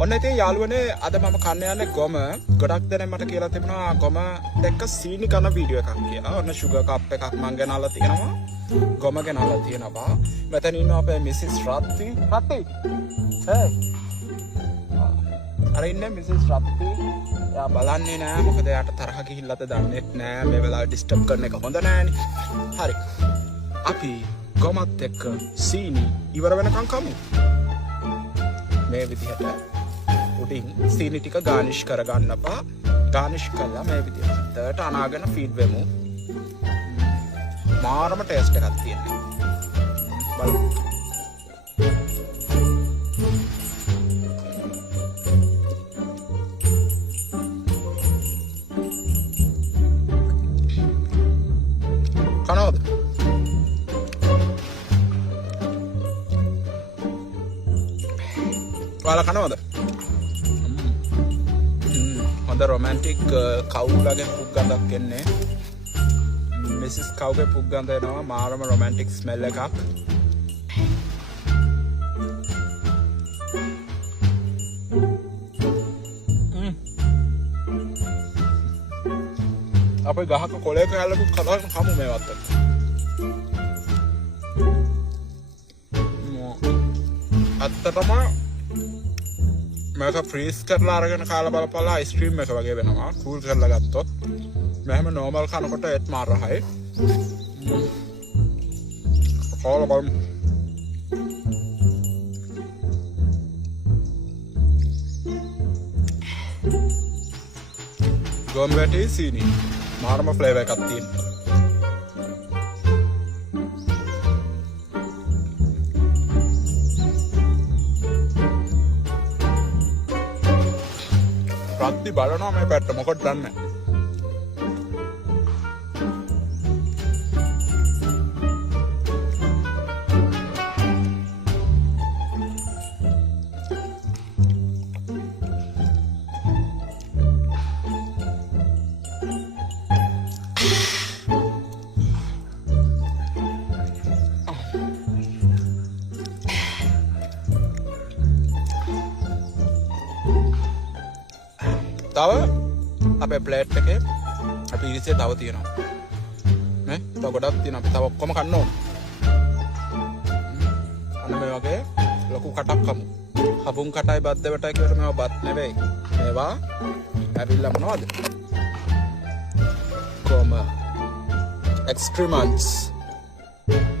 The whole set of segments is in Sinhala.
ඔන්න ඉතින් යාළුවනේ අද මම කන්න යන්නේ ගොම. ගොඩක් දෙනෙක් මට කියලා තිබුණා ගොම දැක්ක සීනි කන වීඩියෝ එකක් කියලා. ඔන්න sugar cup එකක් මං ගෙනල්ලා තියෙනවා. ගොම ගෙනල්ලා තියෙනවා. මෙතන ඉන්නවා අපේ මිසිස් රත්ති. රත්ති. හේ. අර ඉන්නේ මිසිස් රත්ති. එයා බලන්නේ නෑ මොකද එයාට තරහ ගිහිල්ලාද දන්නේ නෑ. මේ වෙලාවේ ඩිස්ටර්බ් කරන එක හොඳ නෑනේ. හරි. අපි ගොමත් එක්ක සීනි ඉවර වෙනකන් කමු. මේ විදිහට උඩින් සීනි ටික ගානිෂ් කරගන්න අපා. ගානිෂ් කළා මේ විදිහට අනාගෙන ෆීඩ් වෙමු. මාරම ටේස්ට් එකක් තියෙනවා. බලමු. කනවද? ඔයාලා කනවද? හොඳ රොමැන්ටික් කවුලගේ පුක් ගඳක් එන්නේ. මිසිස් කවුගේ පුක් ගඳ එනවා. මාරම රොමැන්ටික් ස්මෙල් එකක්. අපේ ගහක කොලයක හැලකුත් කතාවක කමු මේවත් එක්ක. අත්තටම මේක ෆ්‍රීස් කරලා අරගෙන කාලා බලපල්ලා අයිස්ක්‍රීම් එක වගේ වෙනවා. කූල් කරලා ගත්තොත් මෙහෙම නෝමල් කනකොට ඒත් මාර රහයි. කාලා බලමු. ගොම් වැටි සීනි මාරම ෆ්ලේවර් එකක් තියෙනවා. රත්ති බලනවා මේ පැත්ත මොකද දන්නේ. තව අපේ ප්ලේට් එකේ අපි ඉරිසිය තව තියෙනවා නේ. තව ගොඩක් තියෙනවා. අපි තව ඔක්කොම කන්න ඕන. අන්න මේ වගේ ලොකු කටක් කමු. හබුන් කටයි බත් දෙවටයි කියවට මේවා බත් නෙවෙයි. මේවා ඇවිල්ලා මොනවද? කොම එක්ස්ක්‍රීමන්ට්ස්.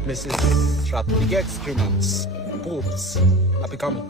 මිසිස් රත්තිගේ එක්ස්ක්‍රීමන්ට්ස්. පූප්ස්. අපි කමු.